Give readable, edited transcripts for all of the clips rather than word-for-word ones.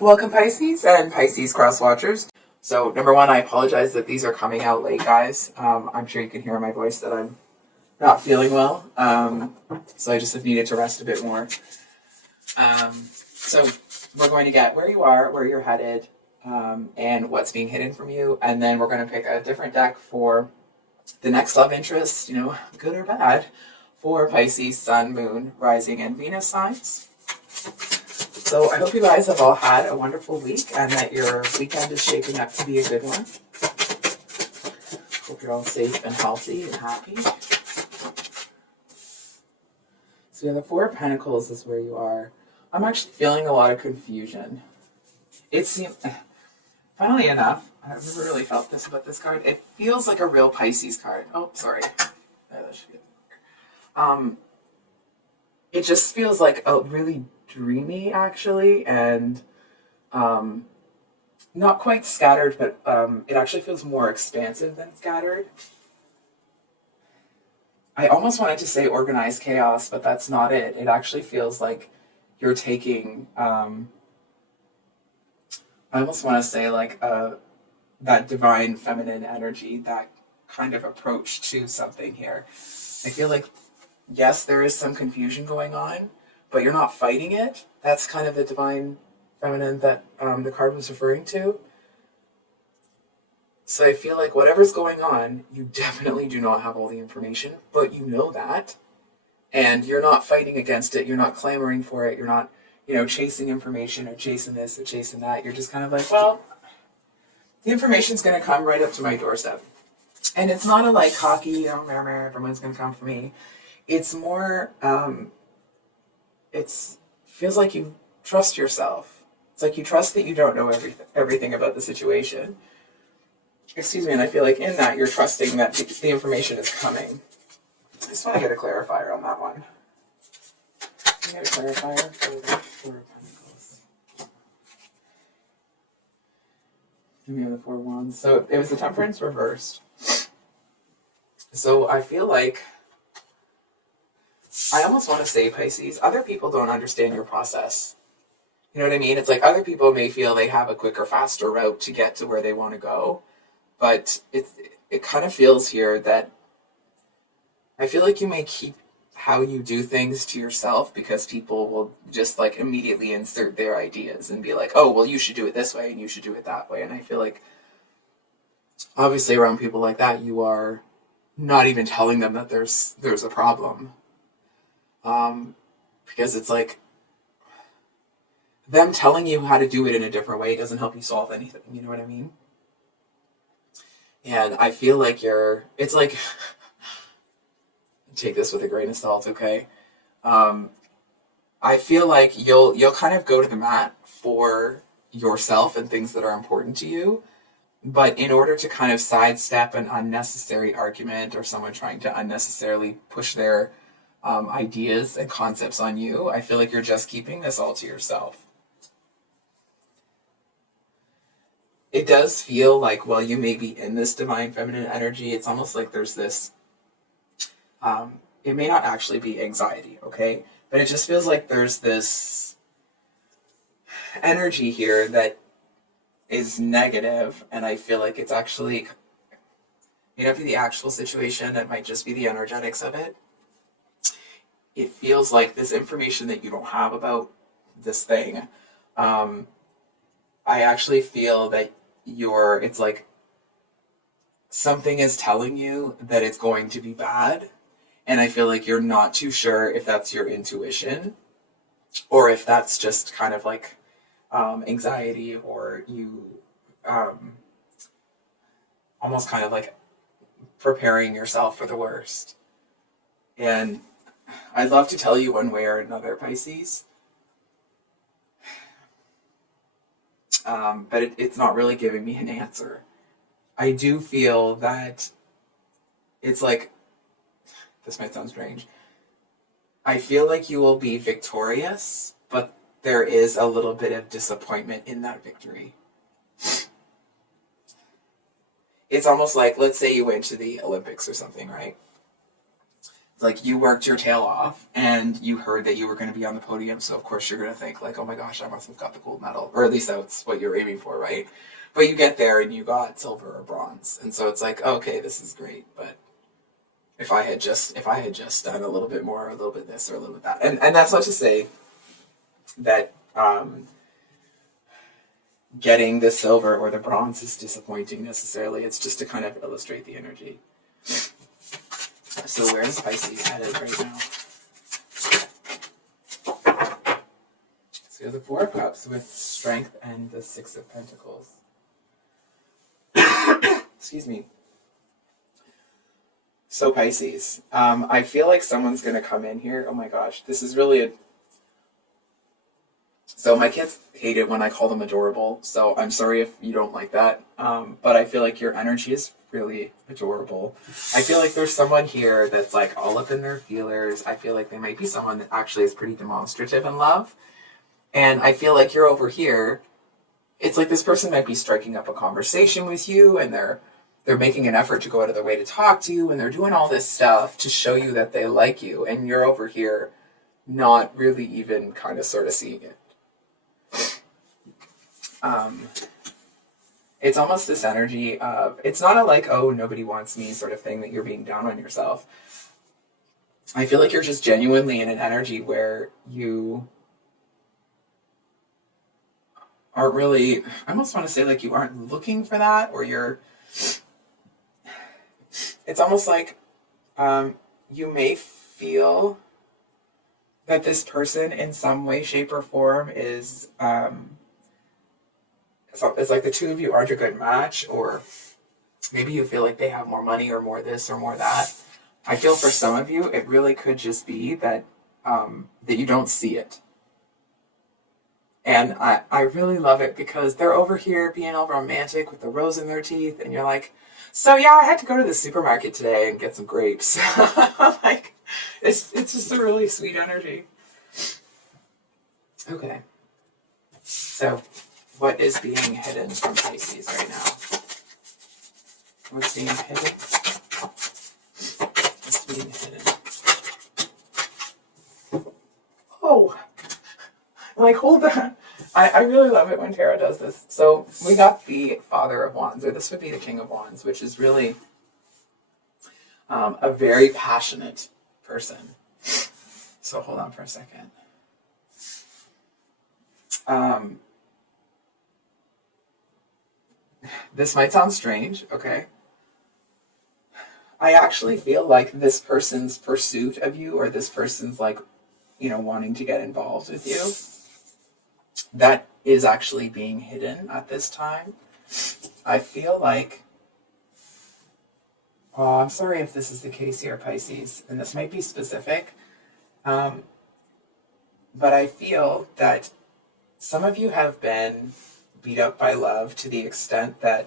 Welcome Pisces and Pisces cross watchers. So number one, I apologize that these are coming out late, guys. I'm sure you can hear in my voice that I'm not feeling well. So I just have needed to rest a bit more. So we're going to get where you are, where you're headed, and what's being hidden from you. And then we're going to pick a different deck for the next love interest, good or bad, for Pisces, Sun, Moon, Rising, and Venus signs. So I hope you guys have all had a wonderful week and that your weekend is shaping up to be a good one. Hope you're all safe and healthy and happy. So the Four of Pentacles is where you are. I'm actually feeling a lot of confusion. It seems, funnily enough, I've never really felt this about this card. It feels like a real Pisces card. Oh, sorry. That should be it just feels like a really dreamy, actually, and not quite scattered, but it actually feels more expansive than scattered. I almost wanted to say organized chaos, but that's not it. It actually feels like you're taking, I almost want to say like that divine feminine energy, that kind of approach to something here. I feel like, yes, there is some confusion going on, but you're not fighting it. That's kind of the divine feminine that the card was referring to. So I feel like whatever's going on, you definitely do not have all the information, but you know that. And you're not fighting against it. You're not clamoring for it. You're not, chasing information or chasing this or chasing that. You're just kind of like, well, the information's going to come right up to my doorstep. And it's not a like cocky, everyone's going to come for me. It's more, feels like you trust yourself. It's like you trust that you don't know everything about the situation. Excuse me, and I feel like in that you're trusting that the information is coming. I just want to get a clarifier on that one. Can I get a clarifier for the Four of Pentacles? And we have the Four of Wands. So it was the Temperance reversed. So I feel like, I almost want to say, Pisces, other people don't understand your process. You know what I mean? It's like other people may feel they have a quicker, faster route to get to where they want to go. But it kind of feels here that I feel like you may keep how you do things to yourself because people will just like immediately insert their ideas and be like, oh, well, you should do it this way and you should do it that way. And I feel like obviously around people like that, you are not even telling them that there's a problem. Because it's like them telling you how to do it in a different way doesn't help you solve anything. You know what I mean? And I feel like it's like, take this with a grain of salt, okay? I feel like you'll kind of go to the mat for yourself and things that are important to you. But in order to kind of sidestep an unnecessary argument or someone trying to unnecessarily push their ideas and concepts on you, I feel like you're just keeping this all to yourself. It does feel like, while you may be in this divine feminine energy, it's almost like there's this, it may not actually be anxiety, okay? But it just feels like there's this energy here that is negative, and I feel like it's actually, may not be the actual situation, it might just be the energetics of it. It feels like this information that you don't have about this thing, I actually feel that it's like something is telling you that it's going to be bad, and I feel like you're not too sure if that's your intuition or if that's just kind of like anxiety, or you almost kind of like preparing yourself for the worst. And I'd love to tell you one way or another, Pisces. But it's not really giving me an answer. I do feel that it's like, this might sound strange, I feel like you will be victorious, but there is a little bit of disappointment in that victory. It's almost like, let's say you went to the Olympics or something, right? like you worked your tail off and you heard that you were going to be on the podium, so of course you're going to think like, oh my gosh, I must have got the gold medal, or at least that's what you're aiming for, right? But you get there and you got silver or bronze, and so it's like, okay, this is great, but if I had just done a little bit more, a little bit this or a little bit that, and that's not to say that getting the silver or the bronze is disappointing necessarily. It's just to kind of illustrate the energy. So where is Pisces headed right now? So you have the Four of Cups with Strength and the Six of Pentacles. Excuse me. So Pisces, I feel like someone's going to come in here. Oh my gosh, this is really a... So my kids hate it when I call them adorable, so I'm sorry if you don't like that, but I feel like your energy is really adorable. I feel like there's someone here that's like all up in their feelers. I feel like they might be someone that actually is pretty demonstrative in love, and I feel like you're over here. It's like this person might be striking up a conversation with you, and they're making an effort to go out of their way to talk to you, and they're doing all this stuff to show you that they like you, and you're over here not really even kind of sort of seeing it. It's almost this energy of, it's not a like, oh, nobody wants me sort of thing that you're being down on yourself. I feel like you're just genuinely in an energy where you aren't really, I almost want to say like you aren't looking for that, or you're, it's almost like you may feel that this person in some way, shape, or form is, it's like the two of you aren't a good match, or maybe you feel like they have more money or more this or more that. I feel for some of you, it really could just be that that you don't see it. And I really love it because they're over here being all romantic with the rose in their teeth, and you're like, so yeah, I had to go to the supermarket today and get some grapes. Like, it's just a really sweet energy. Okay. So, what is being hidden from Pisces right now? What's being hidden? What's being hidden? Oh! Like, hold on. I really love it when tarot does this. So, we got the Father of Wands, or this would be the King of Wands, which is really a very passionate person. So, hold on for a second. This might sound strange, okay? I actually feel like this person's pursuit of you, or this person's like, you know, wanting to get involved with you, that is actually being hidden at this time. I feel like, oh, I'm sorry if this is the case here, Pisces, and this might be specific, but I feel that some of you have been beat up by love to the extent that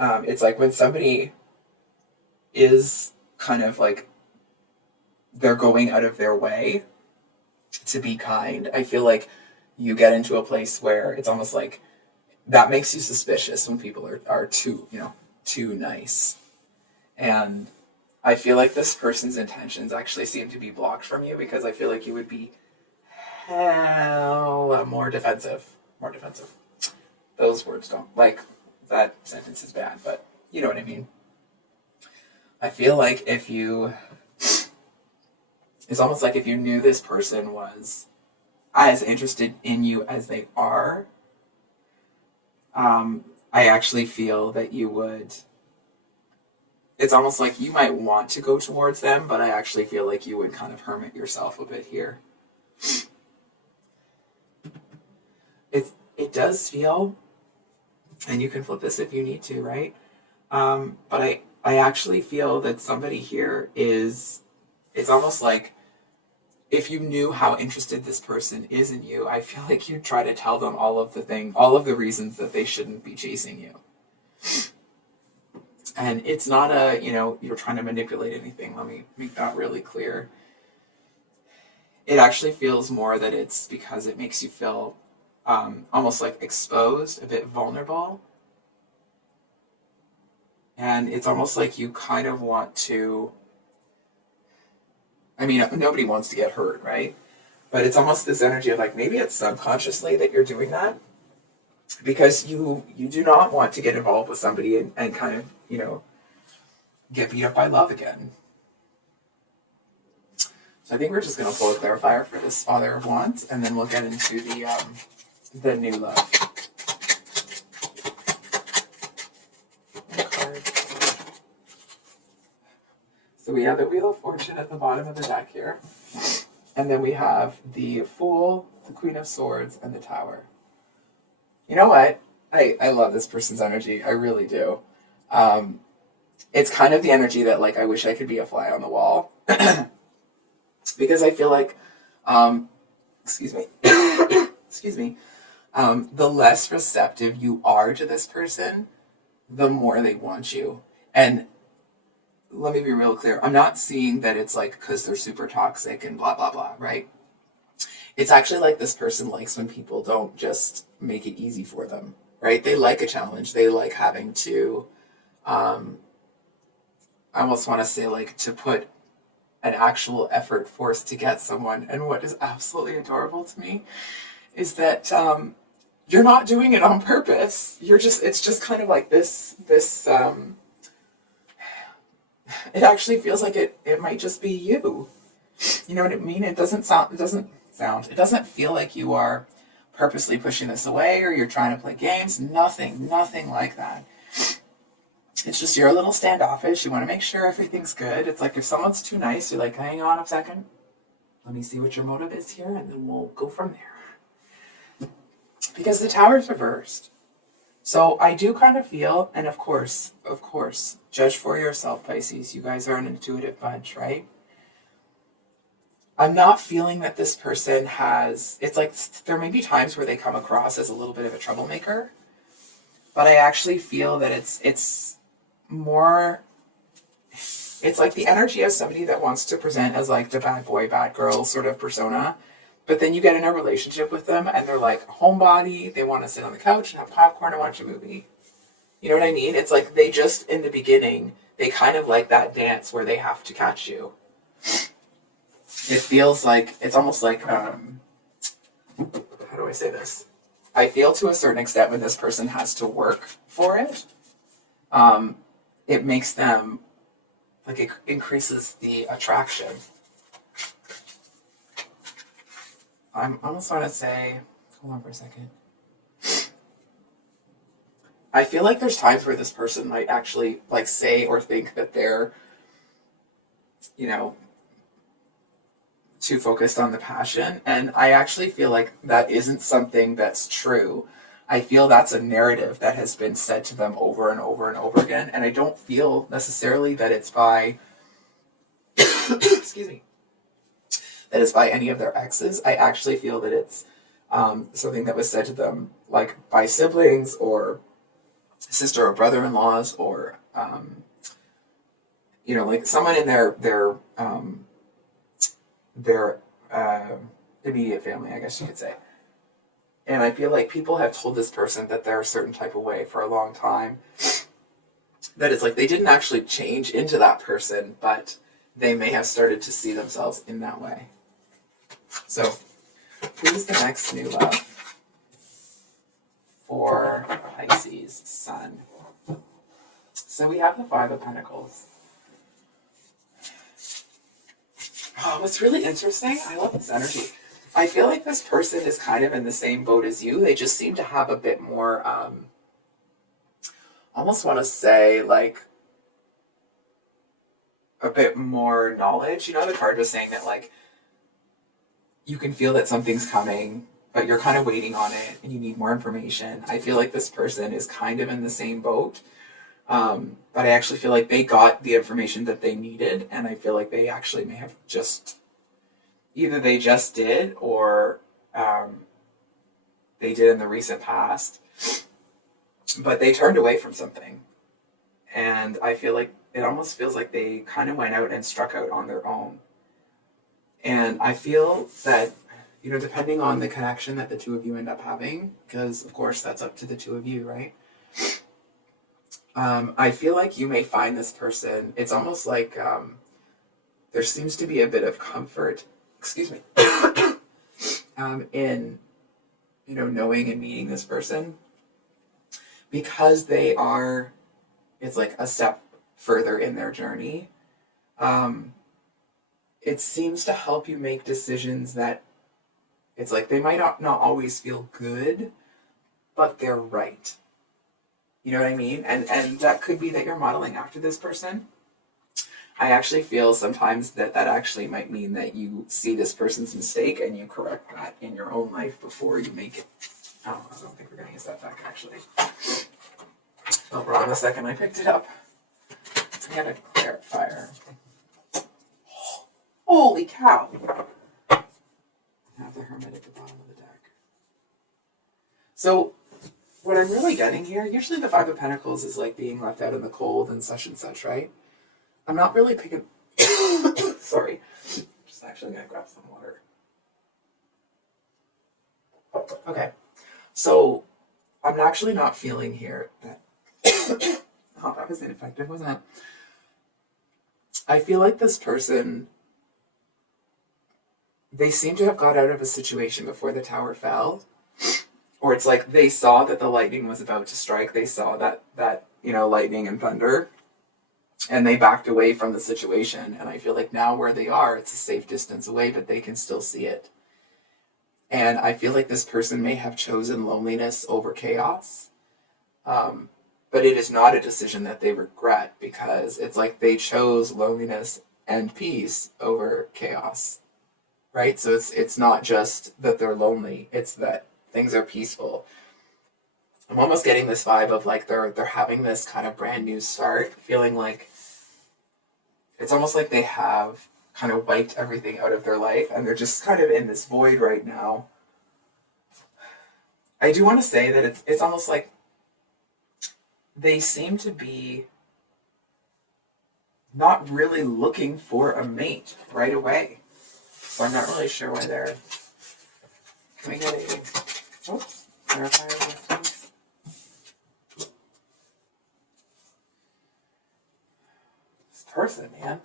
it's like when somebody is kind of like, they're going out of their way to be kind, I feel like you get into a place where it's almost like that makes you suspicious when people are too, you know, too nice. And I feel like this person's intentions actually seem to be blocked from you, because I feel like you would be hell more defensive. More defensive. Those words don't, like, that sentence is bad, but you know what I mean. I feel like if you, it's almost like if you knew this person was as interested in you as they are, I actually feel that you would, it's almost like you might want to go towards them, but I actually feel like you would kind of hermit yourself a bit here. It does feel, and you can flip this if you need to, right? But I actually feel that somebody here is, it's almost like if you knew how interested this person is in you, I feel like you'd try to tell them all of the reasons that they shouldn't be chasing you. And it's not a, you know, you're trying to manipulate anything. Let me make that really clear. It actually feels more that it's because it makes you feel almost like exposed, a bit vulnerable. And it's almost like you kind of want to, I mean, nobody wants to get hurt, right? But it's almost this energy of like, maybe it's subconsciously that you're doing that because you do not want to get involved with somebody and kind of, get beat up by love again. So I think we're just going to pull a clarifier for this Father of Wands, and then we'll get into the new love. So we have the Wheel of Fortune at the bottom of the deck here. And then we have the Fool, the Queen of Swords, and the Tower. You know what? I love this person's energy. I really do. It's kind of the energy that, like, I wish I could be a fly on the wall. Because I feel like, excuse me, the less receptive you are to this person, the more they want you. And let me be real clear. I'm not seeing that it's like because they're super toxic and blah, blah, blah, right? It's actually like this person likes when people don't just make it easy for them, right? They like a challenge. They like having to, I almost want to say like to put an actual effort force to get someone. And what is absolutely adorable to me is that you're not doing it on purpose. It's just kind of like this, it actually feels like it might just be you. You know what I mean? It doesn't feel like you are purposely pushing this away or you're trying to play games. Nothing like that. It's just you're a little standoffish. You want to make sure everything's good. It's like if someone's too nice, you're like, hang on a second. Let me see what your motive is here, and then we'll go from there. Because the Tower's reversed. So I do kind of feel, and of course, judge for yourself, Pisces. You guys are an intuitive bunch, right? I'm not feeling that this person it's like there may be times where they come across as a little bit of a troublemaker, but I actually feel that it's more, it's like the energy of somebody that wants to present as like the bad boy, bad girl sort of persona. But then you get in a relationship with them and they're like a homebody. They want to sit on the couch and have popcorn and watch a movie. You know what I mean? It's like they just, in the beginning, they kind of like that dance where they have to catch you. It feels like, it's almost like, how do I say this? I feel to a certain extent when this person has to work for it, it makes them, like it increases the attraction. I almost want to say, hold on for a second. I feel like there's times where this person might actually like say or think that they're, too focused on the passion. And I actually feel like that isn't something that's true. I feel that's a narrative that has been said to them over and over and over again. And I don't feel necessarily that it's by, excuse me, that it's by any of their exes. I actually feel that it's something that was said to them like by siblings or sister or brother-in-laws or, like someone in their immediate family, I guess you could say. And I feel like people have told this person that they're a certain type of way for a long time. That it's like they didn't actually change into that person, but they may have started to see themselves in that way. So, who's the next new love for Pisces Sun? So we have the Five of Pentacles. Oh, what's really interesting, I love this energy. I feel like this person is kind of in the same boat as you. They just seem to have a bit more, almost want to say like a bit more knowledge. The card was saying that like you can feel that something's coming, but you're kind of waiting on it and you need more information. I feel like this person is kind of in the same boat. But I actually feel like they got the information that they needed, and I feel like they actually may have either they just did or they did in the recent past, but they turned away from something. And I feel like it almost feels like they kind of went out and struck out on their own. And I feel that, depending on the connection that the two of you end up having, because of course that's up to the two of you, right? I feel like you may find this person, it's almost like there seems to be a bit of comfort, excuse me, in, knowing and meeting this person, because it's like a step further in their journey. It seems to help you make decisions that it's like they might not always feel good, but they're right. You know what I mean? And that could be that you're modeling after this person. I actually feel sometimes that actually might mean that you see this person's mistake and you correct that in your own life before you make it. I don't think we're going to use that back, actually. Oh, wrong, the second I picked it up. I got a clarifier. Holy cow! I have the Hermit at the bottom of the deck. So, what I'm really getting here, usually the Five of Pentacles is like being left out in the cold and such, right? I'm not really picking... Sorry. Just actually going to grab some water. Okay. So, I'm actually not feeling here that... Oh, that was ineffective, wasn't it? I feel like this person... They seem to have got out of a situation before the tower fell. Or it's like they saw that the lightning was about to strike. They saw that lightning and thunder. And they backed away from the situation. And I feel like now where they are, it's a safe distance away, but they can still see it. And I feel like this person may have chosen loneliness over chaos. But it is not a decision that they regret, because it's like they chose loneliness and peace over chaos. Right? So it's not just that they're lonely, it's that things are peaceful. I'm almost getting this vibe of like they're having this kind of brand new start, feeling like it's almost like they have kind of wiped everything out of their life and they're just kind of in this void right now. I do want to say that it's almost like they seem to be not really looking for a mate right away. So I'm not really sure why they're... Can we get a... Oops. Clarifier, please? This person, man.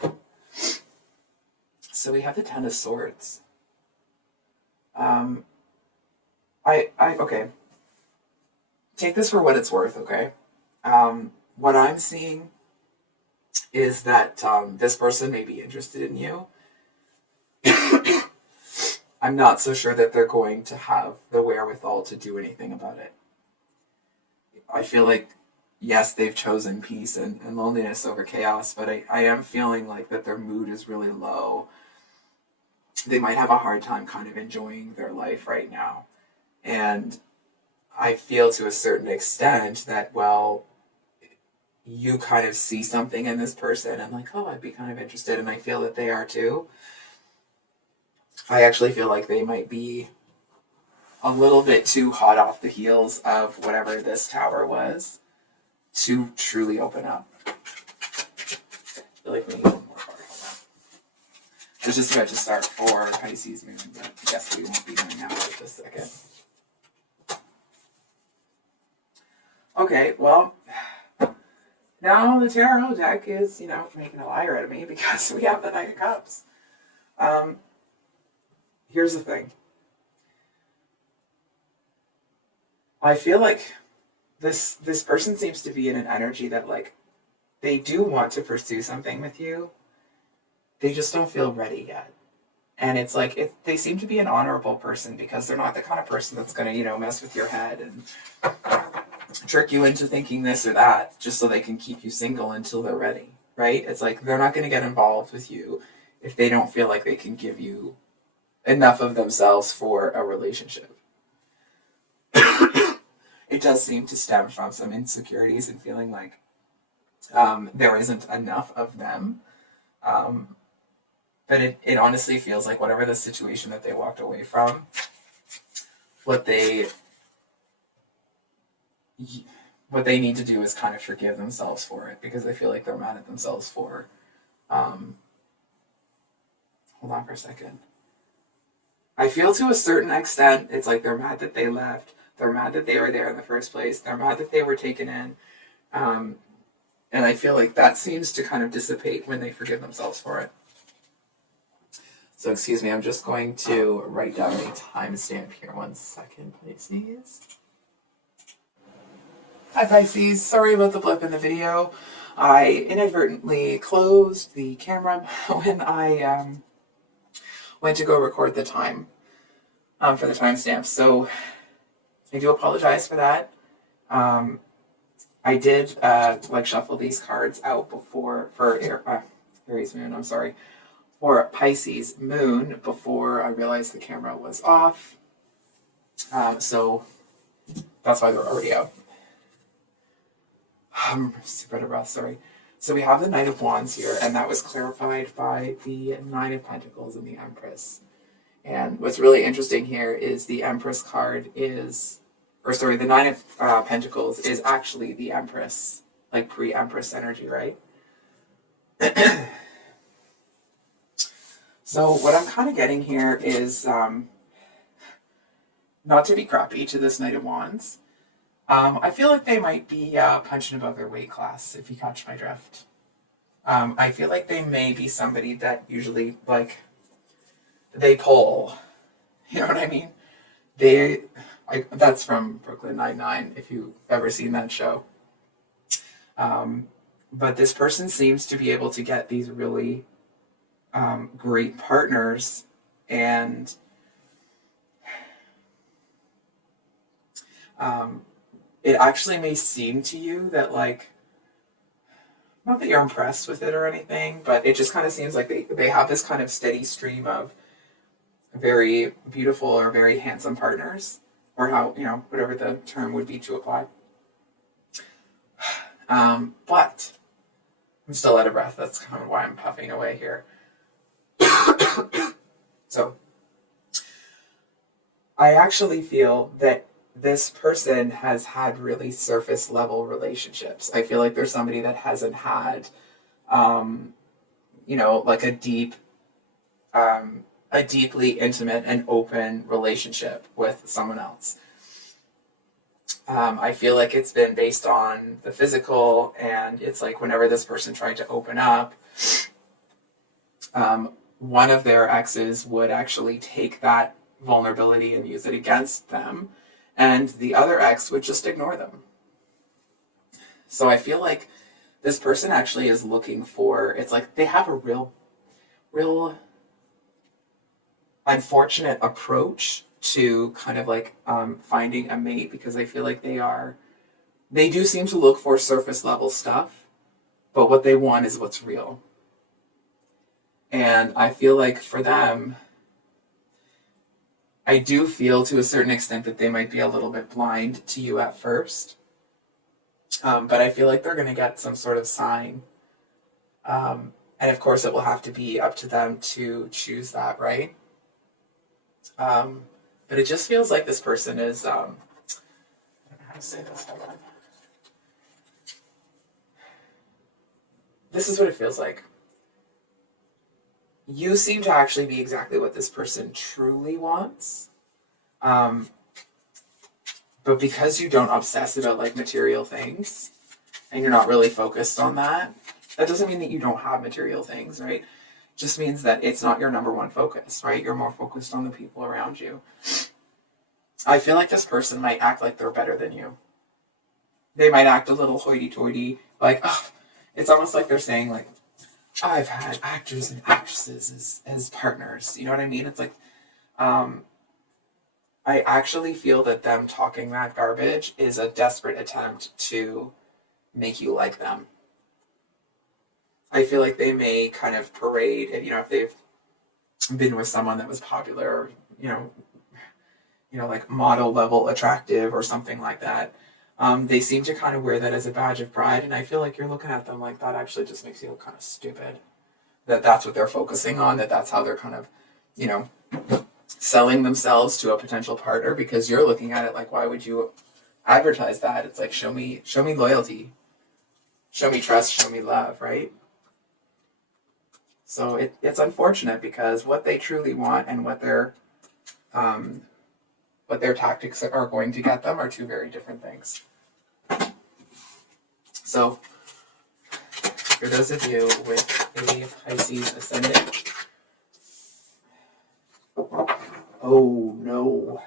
So we have the Ten of Swords. Okay. Take this for what it's worth, okay? What I'm seeing is that this person may be interested in you. I'm not so sure that they're going to have the wherewithal to do anything about it. I feel like, yes, they've chosen peace and loneliness over chaos, but I am feeling like that their mood is really low. They might have a hard time kind of enjoying their life right now. And I feel to a certain extent that, well, you kind of see something in this person and like, oh, I'd be kind of interested, and I feel that they are too. I actually feel like they might be a little bit too hot off the heels of whatever this tower was to truly open up. I feel like we need one more card. It's just about to start for Pisces Moon, but I guess we won't be doing that right this second. Okay, well, now the tarot deck is, making a liar out of me because we have the Knight of Cups. Here's the thing. I feel like this person seems to be in an energy that, like, they do want to pursue something with you. They just don't feel ready yet. And it's like, they seem to be an honorable person because they're not the kind of person that's going to, mess with your head and trick you into thinking this or that just so they can keep you single until they're ready, right? It's like they're not going to get involved with you if they don't feel like they can give you enough of themselves for a relationship. It does seem to stem from some insecurities and feeling like there isn't enough of them. But it honestly feels like whatever the situation that they walked away from, what they need to do is kind of forgive themselves for it, because they feel like they're mad at themselves for... hold on for a second. I feel to a certain extent, it's like they're mad that they left. They're mad that they were there in the first place. They're mad that they were taken in. And I feel like that seems to kind of dissipate when they forgive themselves for it. So excuse me, I'm just going to write down a timestamp here. 1 second, Pisces. Hi Pisces, sorry about the blip in the video. I inadvertently closed the camera when I went to go record the time for the timestamp. So I do apologize for that. I did like shuffle these cards out before for Aries moon. I'm sorry, for Pisces moon before I realized the camera was off. So that's why they're already out. I'm super out of breath, sorry. So we have the Knight of Wands here, and that was clarified by the Nine of Pentacles and the Empress. And what's really interesting here is the Empress card is, or sorry, the Nine of Pentacles is actually the Empress, like pre-Empress energy, right? So what I'm kind of getting here is not to be crappy to this Knight of Wands. I feel like they might be punching above their weight class, if you catch my drift. I feel like they may be somebody that usually, like, they pull. You know what I mean? That's from Brooklyn Nine-Nine, if you've ever seen that show. But this person seems to be able to get these really great partners, and it actually may seem to you that, like, not that you're impressed with it or anything, but it just kind of seems like they have this kind of steady stream of very beautiful or very handsome partners, or how, you know, whatever the term would be to apply. But I'm still out of breath. That's kind of why I'm puffing away here. So I actually feel that this person has had really surface level relationships. I feel like there's somebody that hasn't had, you know, like a deeply intimate and open relationship with someone else. I feel like it's been based on the physical, and it's like whenever this person tried to open up, one of their exes would actually take that vulnerability and use it against them, and the other ex would just ignore them. So I feel like this person actually is looking for, it's like they have a real unfortunate approach to kind of like finding a mate, because I feel like they do seem to look for surface level stuff, but what they want is what's real. And I feel like for them, I do feel to a certain extent that they might be a little bit blind to you at first. But I feel like they're going to get some sort of sign. And of course, it will have to be up to them to choose that, right? But it just feels like this person is, I don't know how to say this. Hold on. This is what it feels like. You seem to actually be exactly what this person truly wants. But because you don't obsess about like material things, and you're not really focused on that, that doesn't mean that you don't have material things, right? It just means that it's not your number one focus, right? You're more focused on the people around you. I feel like this person might act like they're better than you. They might act a little hoity-toity, like, oh, it's almost like they're saying, like, I've had actors and actresses as partners. You know what I mean? It's like, I actually feel that them talking that garbage is a desperate attempt to make you like them. I feel like they may kind of parade, you know, if they've been with someone that was popular, you know, like model level attractive or something like that. They seem to kind of wear that as a badge of pride, and I feel like you're looking at them like that actually just makes you look kind of stupid. That's what they're focusing on, that's how they're kind of, you know, selling themselves to a potential partner, because you're looking at it like, why would you advertise that? It's like, show me loyalty, show me trust, show me love, right? So it's unfortunate, because what they truly want and what their tactics are going to get them are two very different things. So, for those of you with a Pisces ascendant, Oh no.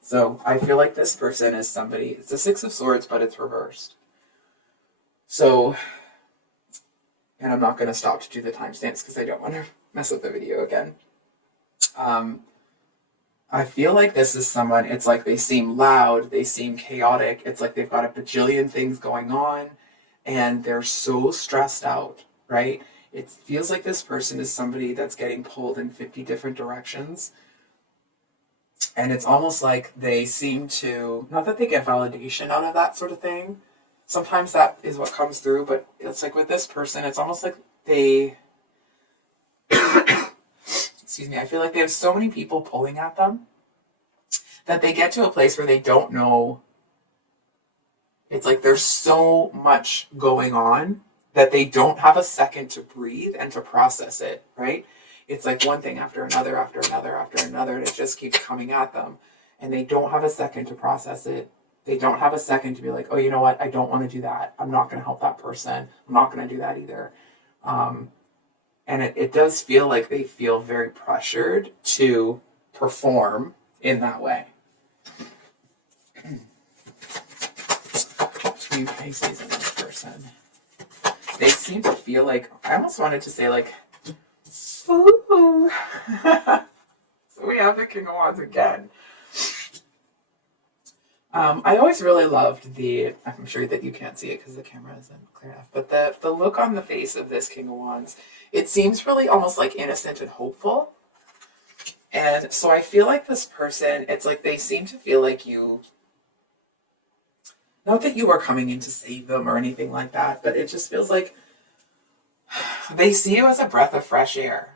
So I feel like this person is somebody, it's a Six of Swords, but it's reversed. So, and I'm not going to stop to do the timestamps because I don't want to mess up the video again. I feel like this is someone, it's like they seem loud, they seem chaotic, it's like they've got a bajillion things going on, and they're so stressed out, right? It feels like this person is somebody that's getting pulled in 50 different directions. And it's almost like they seem to, not that they get validation out of that sort of thing. Sometimes that is what comes through, but it's like with this person, it's almost like they, excuse me, I feel like they have so many people pulling at them that they get to a place where they don't know. It's like there's so much going on that they don't have a second to breathe and to process it, right? It's like one thing after another, after another, after another, and it just keeps coming at them. And they don't have a second to process it. They don't have a second to be like, oh, you know what? I don't want to do that. I'm not going to help that person. I'm not going to do that either. And it does feel like they feel very pressured to perform in that way. Two Pisces in this person. They seem to feel like, I almost wanted to say like, ooh. So we have the King of Wands again. I always really loved I'm sure that you can't see it because the camera isn't clear enough, but the look on the face of this King of Wands, it seems really almost like innocent and hopeful. And so I feel like this person, it's like they seem to feel like you, not that you are coming in to save them or anything like that, but it just feels like they see you as a breath of fresh air.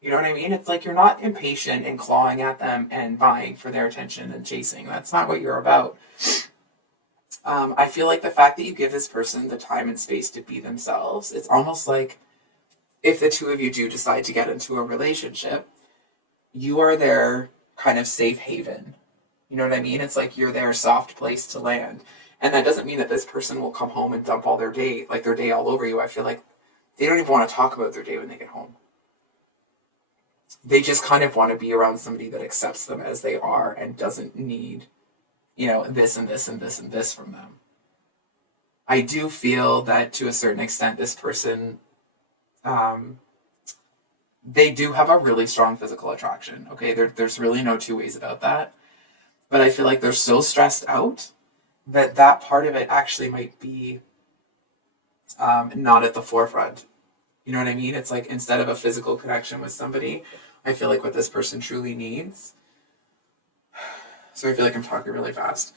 You know what I mean? It's like you're not impatient and clawing at them and vying for their attention and chasing. That's not what you're about. I feel like the fact that you give this person the time and space to be themselves, it's almost like if the two of you do decide to get into a relationship, you are their kind of safe haven. You know what I mean? It's like you're their soft place to land. And that doesn't mean that this person will come home and dump all their day all over you. I feel like they don't even want to talk about their day when they get home. They just kind of want to be around somebody that accepts them as they are and doesn't need, this and this and this and this from them. I do feel that to a certain extent, this person, they do have a really strong physical attraction. Okay, there's really no two ways about that. But I feel like they're so stressed out that part of it actually might be not at the forefront. You know what I mean? It's like instead of a physical connection with somebody, I feel like what this person truly needs. So I feel like I'm talking really fast.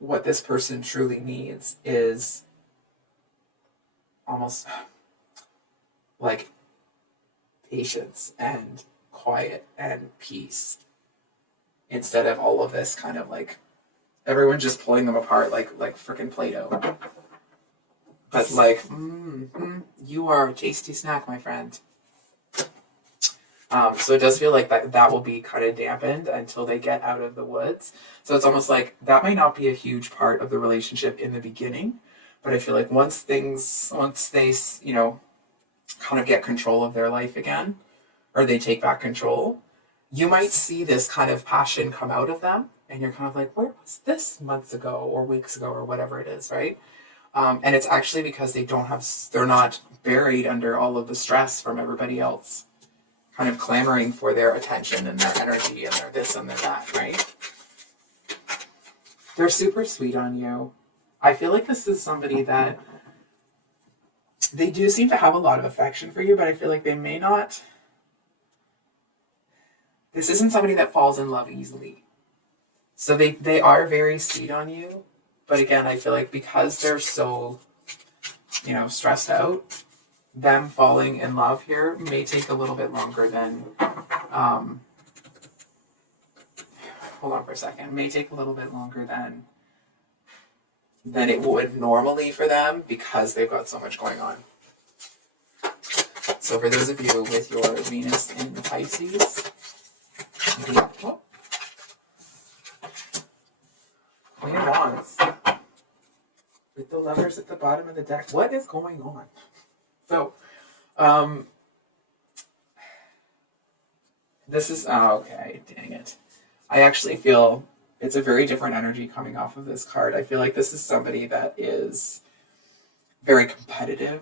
What this person truly needs is almost like patience and quiet and peace instead of all of this kind of like everyone just pulling them apart like freaking Play-Doh. But like, you are a tasty snack, my friend. So it does feel like that will be kind of dampened until they get out of the woods. So it's almost like that might not be a huge part of the relationship in the beginning, but I feel like once they, kind of get control of their life again, or they take back control, you might see this kind of passion come out of them, and you're kind of like, where was this months ago or weeks ago or whatever it is, right? And it's actually because they're not buried under all of the stress from everybody else kind of clamoring for their attention and their energy and their this and their that, right? They're super sweet on you. I feel like this is somebody that they do seem to have a lot of affection for you, but I feel like they may not. This isn't somebody that falls in love easily. So they are very sweet on you. But again, I feel like because they're so, stressed out, them falling in love here may take a little bit longer than, hold on for a second, may take a little bit longer than it would normally for them because they've got so much going on. So for those of you with your Venus in Pisces, Queen of Wands, with the Lovers at the bottom of the deck. What is going on? So, This is, oh, okay, dang it. I actually feel it's a very different energy coming off of this card. I feel like this is somebody that is very competitive.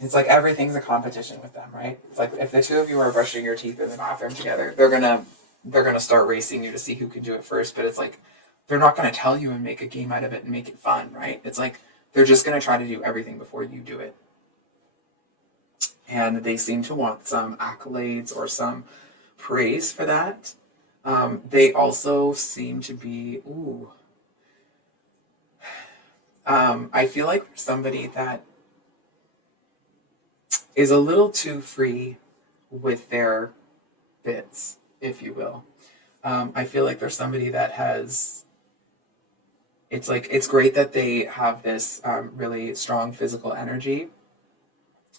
It's like everything's a competition with them, right? It's like if the two of you are brushing your teeth in the bathroom together, they're gonna start racing you to see who can do it first. But it's like they're not gonna tell you and make a game out of it and make it fun, right? It's like they're just gonna try to do everything before you do it. And they seem to want some accolades or some praise for that. They also seem to be, I feel like somebody that is a little too free with their bits, if you will. I feel like there's somebody that has, it's like, it's great that they have this really strong physical energy,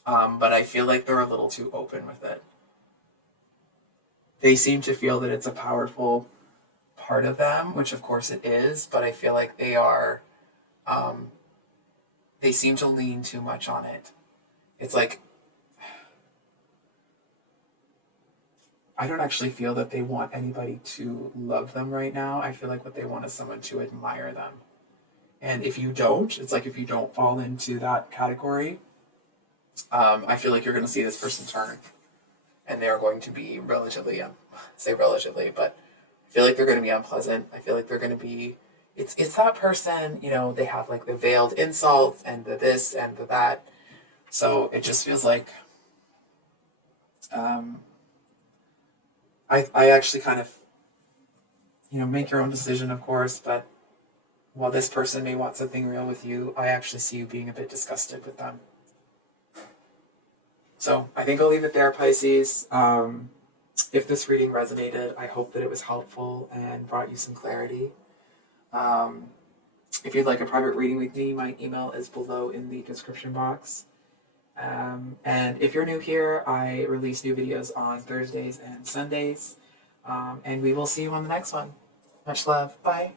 but I feel like they're a little too open with it. They seem to feel that it's a powerful part of them, which of course it is, but I feel like they are, they seem to lean too much on it. It's like, I don't actually feel that they want anybody to love them right now. I feel like what they want is someone to admire them. And if you don't, it's like if you don't fall into that category, I feel like you're going to see this person turn. And they're going to be relatively, say relatively, but I feel like they're going to be unpleasant. I feel like they're going to be, it's that person, you know, they have like the veiled insults and the this and the that. So it just feels like, I actually kind of, you know, make your own decision, of course, but while this person may want something real with you, I actually see you being a bit disgusted with them. So I think I'll leave it there, Pisces. If this reading resonated, I hope that it was helpful and brought you some clarity. If you'd like a private reading with me, my email is below in the description box. And if you're new here, I release new videos on Thursdays and Sundays. And we will see you on the next one. Much love. Bye.